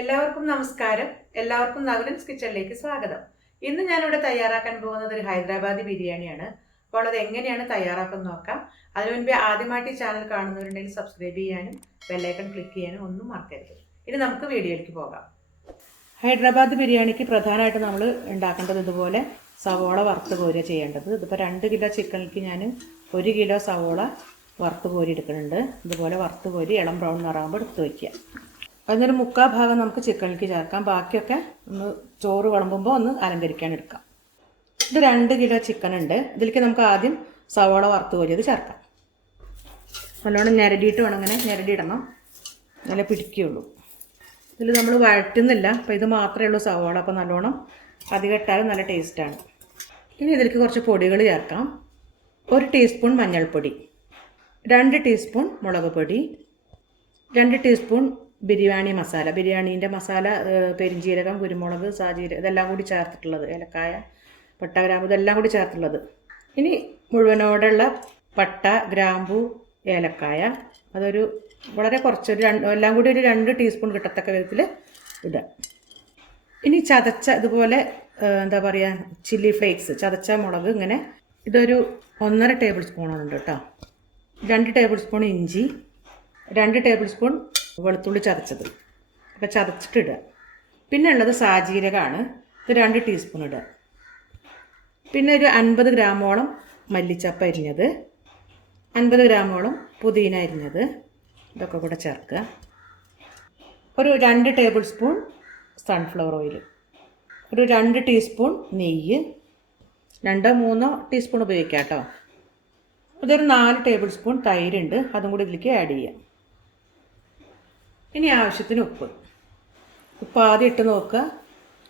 എല്ലാവർക്കും നമസ്കാരം. എല്ലാവർക്കും നകുലൻസ് കിച്ചണിലേക്ക് സ്വാഗതം. ഇന്ന് ഞാനിവിടെ തയ്യാറാക്കാൻ പോകുന്നത് ഒരു ഹൈദരാബാദി ബിരിയാണിയാണ്. അപ്പോൾ അത് എങ്ങനെയാണ് തയ്യാറാക്കുന്നത് നോക്കാം. അതിനു മുൻപേ ആദ്യമായിട്ട് ഈ ചാനൽ കാണുന്നവരുണ്ടെങ്കിൽ സബ്സ്ക്രൈബ് ചെയ്യാനും ബെല്ലൈക്കൺ ക്ലിക്ക് ചെയ്യാനും ഒന്നും മറക്കരുത്. ഇനി നമുക്ക് വീഡിയോയിലേക്ക് പോകാം. ഹൈദരാബാദ് ബിരിയാണിക്ക് പ്രധാനമായിട്ട് നമ്മൾ ഉണ്ടാക്കേണ്ടത് ഇതുപോലെ സവോള വറുത്ത് കോരുക ചെയ്യേണ്ടത്. ഇതിപ്പോൾ 2 കിലോ ചിക്കനിലേക്ക് ഞാൻ 1 കിലോ സവോള വറുത്ത് കോരി എടുക്കുന്നുണ്ട്. ഇതുപോലെ വറുത്ത് കോരി ഇളം ബ്രൗൺ നിറാകുമ്പോൾ എടുത്ത് വയ്ക്കുക. അതിനൊരു 3/4 ഭാഗം നമുക്ക് ചിക്കനിലേക്ക് ചേർക്കാം. ബാക്കിയൊക്കെ ഒന്ന് ചോറ് വിളമ്പുമ്പോൾ ഒന്ന് അലങ്കരിക്കാൻ എടുക്കാം. ഇത് 2 കിലോ ചിക്കൻ ഉണ്ട്. ഇതിലേക്ക് നമുക്ക് ആദ്യം സവോള വറുത്ത് കോരിയത് ചേർക്കാം. നല്ലോണം ഞെരടിയിട്ട് വേണം, ഇങ്ങനെ ഞെരടിയിടണം, നല്ല പിടിക്കുകയുള്ളൂ. ഇതിൽ നമ്മൾ വഴറ്റുന്നില്ല, അപ്പോൾ ഇത് മാത്രമേ ഉള്ളൂ സവോള. അപ്പോൾ നല്ലോണം അധികം ഇട്ടാലും നല്ല ടേസ്റ്റാണ്. ഇനി ഇതിലേക്ക് കുറച്ച് പൊടികൾ ചേർക്കാം. 1 ടീസ്പൂൺ മഞ്ഞൾപ്പൊടി, 2 ടീസ്പൂൺ മുളക് പൊടി, 2 ടീസ്പൂൺ ബിരിയാണി മസാല. ബിരിയാണീൻ്റെ മസാല പെരിഞ്ജീരകം, കുരുമുളക്, സാജീരകം ഇതെല്ലാം കൂടി ചേർത്തിട്ടുള്ളത്, ഏലക്കായ, പട്ട, ഗ്രാമ്പു ഇതെല്ലാം കൂടി ചേർത്തുള്ളത്. ഇനി മുഴുവനോടുള്ള പട്ട, ഗ്രാമ്പു, ഏലക്കായ അതൊരു വളരെ കുറച്ച് എല്ലാം കൂടി ഒരു 2 ടീസ്പൂൺ കിട്ടത്തക്ക വിധത്തിൽ ഇടുക. ഇനി ചതച്ച ഇതുപോലെ എന്താ പറയുക, ചില്ലി ഫ്ലേക്സ്, ചതച്ച മുളക്, ഇങ്ങനെ ഇതൊരു 1.5 ടേബിൾ സ്പൂണുണ്ട് കേട്ടോ. 2 ടേബിൾ സ്പൂൺ ഇഞ്ചി, 2 ടേബിൾ സ്പൂൺ വെളുത്തുള്ളി ചതച്ചത് ഒക്കെ ചതച്ചിട്ടിടുക. പിന്നെ ഉള്ളത് സാജീരകമാണ്, ഇത് 2 ടീസ്പൂൺ ഇടുക. പിന്നെ ഒരു 50 ഗ്രാമോളം മല്ലിച്ചപ്പ് അരിഞ്ഞത്, 50 ഗ്രാമോളം പുതിന അരിഞ്ഞത്, ഇതൊക്കെ കൂടെ ചേർക്കുക. ഒരു 2 ടേബിൾ സ്പൂൺ സൺഫ്ലവർ ഓയിൽ, ഒരു 2 ടീസ്പൂൺ നെയ്യ്, 2-3 ടീസ്പൂൺ ഉപയോഗിക്കാം കേട്ടോ. ഇതൊരു 4 ടേബിൾ സ്പൂൺ തൈരുണ്ട്, അതും കൂടി ഇതിലേക്ക് ആഡ് ചെയ്യാം. ഇനി ആവശ്യത്തിന് ഉപ്പ് ആദ്യം ഇട്ട് നോക്കുക,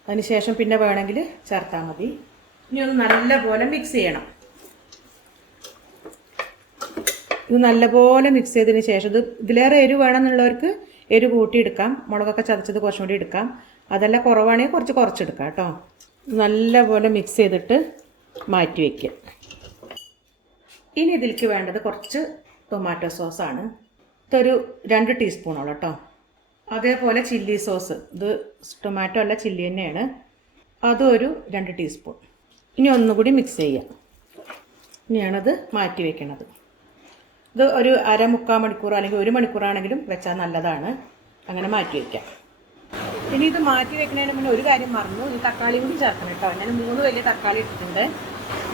അതിന് ശേഷം പിന്നെ വേണമെങ്കിൽ ചേർത്താൽ മതി. ഇനി ഒന്ന് നല്ലപോലെ മിക്സ് ചെയ്യണം. ഇത് നല്ലപോലെ മിക്സ് ചെയ്തതിന് ശേഷം ഇതിലേറെ എരിവ് വേണമെന്നുള്ളവർക്ക് എരിവ് കൂട്ടിയെടുക്കാം. മുളകൊക്കെ ചതച്ചത് കുറച്ചും കൂടി എടുക്കാം. അതെല്ലാം കുറവാണെങ്കിൽ കുറച്ചെടുക്കാം കേട്ടോ. നല്ലപോലെ മിക്സ് ചെയ്തിട്ട് മാറ്റി വയ്ക്കുക. ഇനി ഇതിലേക്ക് വേണ്ടത് കുറച്ച് ടൊമാറ്റോ സോസാണ്. ഇതൊരു 2 ടീസ്പൂണോളം കേട്ടോ. അതേപോലെ ചില്ലി സോസ്, ഇത് ടൊമാറ്റോ അല്ല ചില്ലി തന്നെയാണ്, അതും ഒരു 2 ടീസ്പൂൺ. ഇനി ഒന്നുകൂടി മിക്സ് ചെയ്യാം. ഇനിയാണത് മാറ്റി വയ്ക്കണത്. ഇത് ഒരു 1/2-3/4 മണിക്കൂർ അല്ലെങ്കിൽ 1 മണിക്കൂറാണെങ്കിലും വെച്ചാൽ നല്ലതാണ്. അങ്ങനെ മാറ്റി വയ്ക്കാം. ഇനി ഇത് മാറ്റി വെക്കുന്നതിന് മുന്നേ ഒരു കാര്യം മറന്നു, ഈ തക്കാളി കൂടി ചേർക്കണം കേട്ടോ. ഞാൻ 3 വലിയ തക്കാളി ഇട്ടിട്ടുണ്ട്.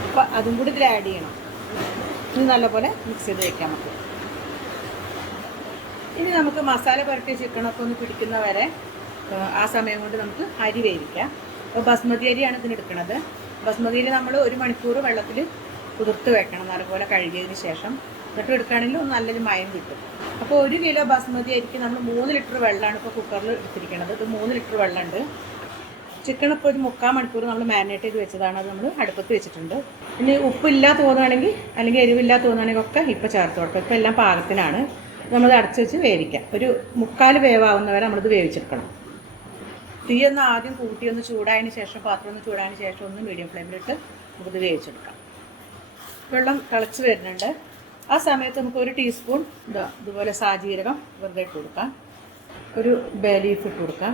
അപ്പോൾ അതും കൂടി ഇതിൽ ആഡ് ചെയ്യണം. ഇത് നല്ലപോലെ മിക്സ് ചെയ്ത് വയ്ക്കാം നമുക്ക്. ഇനി നമുക്ക് മസാല പുരട്ടിയ ചിക്കനൊക്കെ ഒന്ന് പിടിക്കുന്ന വരെ ആ സമയം കൊണ്ട് നമുക്ക് അരി വേവിക്കാം. അപ്പോൾ ബസ്മതി അരിയാണ് ഇതിനെടുക്കുന്നത്. ബസ്മതിയിൽ നമ്മൾ 1 മണിക്കൂർ വെള്ളത്തിൽ കുതിർത്ത് വെക്കണം, നല്ലപോലെ കഴുകിയതിന് ശേഷം. എന്നിട്ട് എടുക്കുകയാണെങ്കിൽ നല്ലൊരു മയം കിട്ടും. അപ്പോൾ 1 കിലോ ബസ്മതി അരിക്ക് നമ്മൾ 3 ലിറ്റർ വെള്ളമാണ് ഇപ്പോൾ കുക്കറിൽ എടുത്തിരിക്കുന്നത്. ഇത് 3 ലിറ്റർ വെള്ളമുണ്ട്. ചിക്കൻ ഇപ്പോൾ ഒരു 3/4 മണിക്കൂർ നമ്മൾ മാരിനേറ്റ് ചെയ്ത് വെച്ചതാണ്, അത് നമ്മൾ അടുപ്പത്ത് വെച്ചിട്ടുണ്ട്. ഇനി ഉപ്പില്ല തോന്നുകയാണെങ്കിൽ അല്ലെങ്കിൽ എരിവില്ല തോന്നുകയാണെങ്കിൽ ഒക്കെ ഇപ്പോൾ ചേർത്ത് കൊടുക്കും. ഇപ്പോൾ എല്ലാം പാകത്തിനാണ്. നമ്മളത് അടച്ച് വെച്ച് വേവിക്കാം. ഒരു 3/4 വേവാവുന്നവരെ നമ്മളിത് വേവിച്ചെടുക്കണം. തീയൊന്ന് ആദ്യം കൂട്ടി ചൂടായതിന് ശേഷം, പാത്രം ഒന്ന് ചൂടായതിന് ശേഷം ഒന്ന് മീഡിയം ഫ്ലെയിമിലിട്ട് നമുക്കിത് വേവിച്ചെടുക്കാം. വെള്ളം തിളച്ച് വരുന്നുണ്ട്. ആ സമയത്ത് നമുക്ക് 1 ടീസ്പൂൺ ഇതുപോലെ സാജീരകം വെറുതെ ഇട്ട് കൊടുക്കാം. ഒരു ബേ ലീഫ് ഇട്ട് കൊടുക്കാം.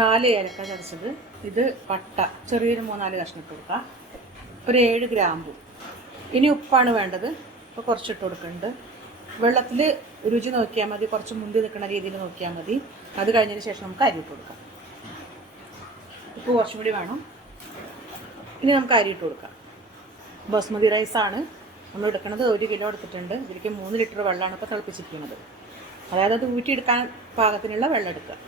4 ഏലക്ക ചതച്ചത്, ഇത് പട്ട ചെറിയൊരു 3-4 കഷ്ണം ഇട്ട് കൊടുക്കാം. ഒരു 7 ഗ്രാമ്പു. ഇനി ഉപ്പാണ് വേണ്ടത്, അപ്പോൾ കുറച്ചിട്ട് കൊടുക്കുന്നുണ്ട്. വെള്ളത്തിൽ രുചി നോക്കിയാൽ മതി, കുറച്ച് മുന്തി നിൽക്കുന്ന രീതിയിൽ നോക്കിയാൽ മതി. അത് കഴിഞ്ഞതിന് ശേഷം നമുക്ക് അരി ഇട്ട് കൊടുക്കാം. ഉപ്പ് കുറച്ചും കൂടി വേണം. ഇനി നമുക്ക് അരി ഇട്ട് കൊടുക്കാം. ബസ്മതി റൈസാണ് നമ്മൾ എടുക്കുന്നത്. 1 കിലോ എടുത്തിട്ടുണ്ട്. ഇതിലേക്ക് 3 ലിറ്റർ വെള്ളമാണ് ഇപ്പോൾ തിളപ്പിച്ചിരിക്കുന്നത്. അതായത് അത് ഊറ്റിയെടുക്കാൻ പാകത്തിനുള്ള വെള്ളം എടുക്കുക.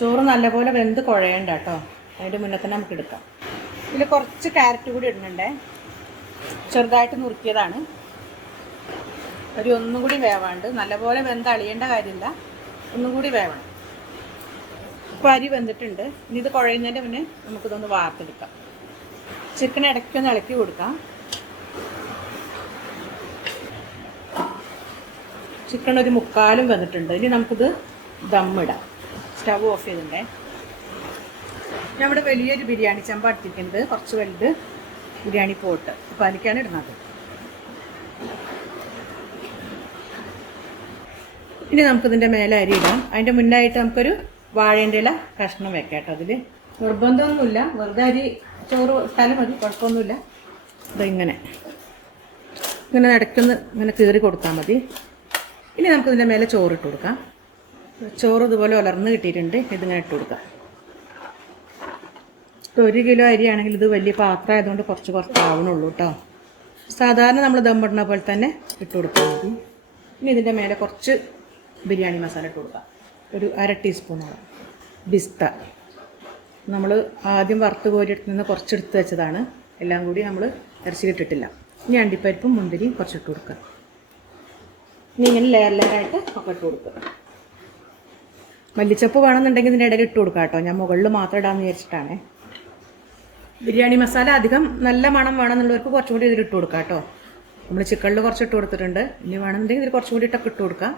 ചോറ് നല്ലപോലെ വെന്ത് കുഴയണ്ട കേട്ടോ, അതിൻ്റെ മുന്നേ തന്നെ നമുക്ക് എടുക്കാം. ഇതിൽ കുറച്ച് ക്യാരറ്റ് കൂടി ഇടുന്നുണ്ടേ, ചെറുതായിട്ട് നുറുക്കിയതാണ്. ഒന്നും കൂടി വേവാണ്ട്, നല്ലപോലെ വെന്ത് അളിയേണ്ട കാര്യമില്ല, ഒന്നും കൂടി വേവണം. ഇപ്പോൾ അരി വെന്തിട്ടുണ്ട്. ഇനി ഇത് കുഴയുന്നതിൻ്റെ മുന്നേ നമുക്കിതൊന്ന് വാർത്തെടുക്കാം. ചിക്കൻ ഇടയ്ക്കൊന്ന് ഇളക്കി കൊടുക്കാം. ചിക്കൻ ഒരു 3/4 വെന്തിട്ടുണ്ട്. ഇനി നമുക്കിത് ദമ്മിടാം. Stove off ചെയ്തിട്ടുണ്ടേ. ഞാൻ ഇവിടെ വലിയൊരു ബിരിയാണി ചെമ്പ് അടുത്തിട്ടുണ്ട്, കുറച്ച് വലുത് ബിരിയാണി പോട്ട്. അപ്പോൾ അതിലേക്കാണ് ഇടുന്നത്. ഇനി നമുക്കിതിൻ്റെ മേലെ അരി ഇടാം. അതിൻ്റെ മുന്നായിട്ട് നമുക്കൊരു വാഴേൻ്റെ ഇല കഷ്ണം വെക്കാം കേട്ടോ. അതിൽ നിർബന്ധമൊന്നുമില്ല, വെറുതെ അരി ചോറ് ഇട്ടാലും മതി, കുഴപ്പമൊന്നുമില്ല. ഇതിങ്ങനെ ഇങ്ങനെ ഇടയ്ക്കൊന്ന് ഇങ്ങനെ കീറി കൊടുത്താൽ മതി. ഇനി നമുക്കിതിൻ്റെ മേലെ ചോറിട്ട് കൊടുക്കാം. ചോറ് ഇതുപോലെ ഉലർന്ന് കിട്ടിയിട്ടുണ്ട്, ഇതിങ്ങനെ ഇട്ട് കൊടുക്കാം. 1 കിലോ അരിയാണെങ്കിൽ ഇത് വലിയ പാത്രം ആയതുകൊണ്ട് കുറച്ച് ആവണുള്ളൂ കേട്ടോ. സാധാരണ നമ്മൾ ദമ്മിടുന്ന പോലെ തന്നെ ഇട്ട് കൊടുത്താൽ മതി. ഇനി ഇതിൻ്റെ മേലെ കുറച്ച് ബിരിയാണി മസാല ഇട്ട് കൊടുക്കാം. ഒരു 1/2 ടീസ്പൂണോളം പിസ്ത നമ്മൾ ആദ്യം വറുത്ത് കോരിയെടുത്ത് നിന്ന് കുറച്ചെടുത്ത് വെച്ചതാണ്. എല്ലാം കൂടി നമ്മൾ ഇറച്ചിയിലിട്ടിട്ടില്ല. ഇനി അണ്ടിപ്പരിപ്പും മുന്തിരിയും കുറച്ചിട്ട് കൊടുക്കുക. ഇനി ഇങ്ങനെ ലെയറായിട്ട് ഒക്കെ ഇട്ട് കൊടുക്കുക. മല്ലിച്ചപ്പ് വേണമെന്നുണ്ടെങ്കിൽ ഇതിൻ്റെ ഇടയിൽ ഇട്ട് കൊടുക്കാം കേട്ടോ. ഞാൻ മുകളിൽ മാത്രം ഇടാമെന്ന് വിചാരിച്ചിട്ടാണ്. ബിരിയാണി മസാല അധികം നല്ല മണം വേണമെന്നുള്ളവർക്ക് കുറച്ചും കൂടി ഇതിലിട്ട് കൊടുക്കാം കേട്ടോ. നമ്മൾ ചിക്കനിൽ കുറച്ച് ഇട്ട് കൊടുത്തിട്ടുണ്ട്. ഇനി വേണമെന്നുണ്ടെങ്കിൽ ഇതിൽ കുറച്ചും കൂടി ഇട്ടൊക്കെ ഇട്ട് കൊടുക്കാം.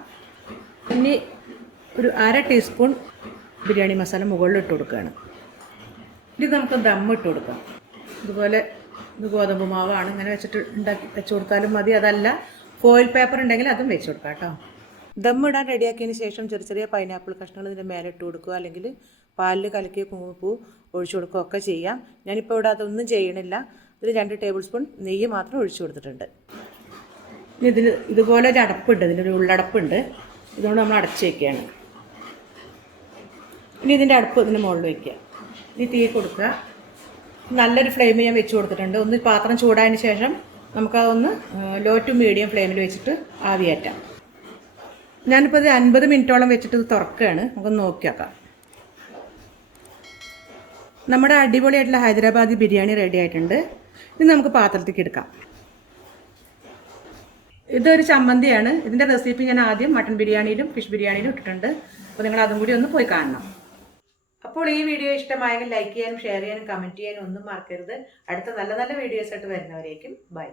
ഇനി ഒരു 1/2 ടീസ്പൂൺ ബിരിയാണി മസാല മുകളിൽ ഇട്ട് കൊടുക്കുകയാണ്. ഇത് നമുക്ക് ദം ഇട്ട് കൊടുക്കാം. ഇതുപോലെ ഇത് ഗോതമ്പ് മാവാണ്, ഇങ്ങനെ വെച്ചിട്ട് വെച്ച് കൊടുത്താലും മതി. അതല്ല ഫോയിൽ പേപ്പർ ഉണ്ടെങ്കിൽ അതും വെച്ച് കൊടുക്കാം കേട്ടോ. ദം ഇടാൻ റെഡിയാക്കിയതിന് ശേഷം ചെറിയ പൈനാപ്പിൾ കഷ്ണങ്ങൾ ഇതിൻ്റെ മേലെ ഇട്ട് കൊടുക്കുക, അല്ലെങ്കിൽ പാലിൽ കലക്കിയ കുങ്കുമപ്പൂ ഒഴിച്ചു കൊടുക്കുക ഒക്കെ ചെയ്യാം. ഞാനിപ്പോൾ ഇവിടെ അതൊന്നും ചെയ്യണില്ല. ഇതിൽ 2 ടേബിൾ സ്പൂൺ നെയ്യ് മാത്രം ഒഴിച്ചു കൊടുത്തിട്ടുണ്ട്. ഇനി ഇതിൽ ഇതുപോലെ ഒരു അടപ്പുണ്ട്, ഇതിൻ്റെ ഉള്ളടപ്പുണ്ട്. ഇതുകൊണ്ട് നമ്മൾ അടച്ച് വയ്ക്കുകയാണ്. ഇനി ഇതിൻ്റെ അടപ്പ് ഇതിൻ്റെ മുകളിൽ വയ്ക്കുക. ഇനി തീ കൊടുക്കുക. നല്ലൊരു ഫ്ലെയിം ഞാൻ വെച്ച് കൊടുത്തിട്ടുണ്ട്. ഒന്ന് പാത്രം ചൂടായതിന് ശേഷം നമുക്കതൊന്ന് ലോ ടു മീഡിയം ഫ്ലെയിമിൽ വെച്ചിട്ട് ആവിയേറ്റാം. ഞാനിപ്പോൾ ഇത് 50 മിനിറ്റോളം വെച്ചിട്ട് ഇത് തുറക്കുകയാണ്. നമുക്കൊന്ന് നോക്കി നോക്കാം. നമ്മുടെ അടിപൊളിയായിട്ടുള്ള ഹൈദരാബാദി ബിരിയാണി റെഡി ആയിട്ടുണ്ട്. ഇത് നമുക്ക് പാത്രത്തേക്ക് എടുക്കാം. ഇതൊരു ചമ്മന്തിയാണ്. ഇതിൻ്റെ റെസിപ്പി ഞാൻ ആദ്യം മട്ടൻ ബിരിയാണിയിലും ഫിഷ് ബിരിയാണിയിലും ഇട്ടിട്ടുണ്ട്. അപ്പോൾ നിങ്ങൾ അതും കൂടി ഒന്ന് പോയി കാണണം. അപ്പോൾ ഈ വീഡിയോ ഇഷ്ടമായെങ്കിൽ ലൈക്ക് ചെയ്യാനും ഷെയർ ചെയ്യാനും കമൻറ്റ് ചെയ്യാനും ഒന്നും മറക്കരുത്. അടുത്ത നല്ല വീഡിയോസ് ആയിട്ട് വരുന്നവരേക്കും ബൈ.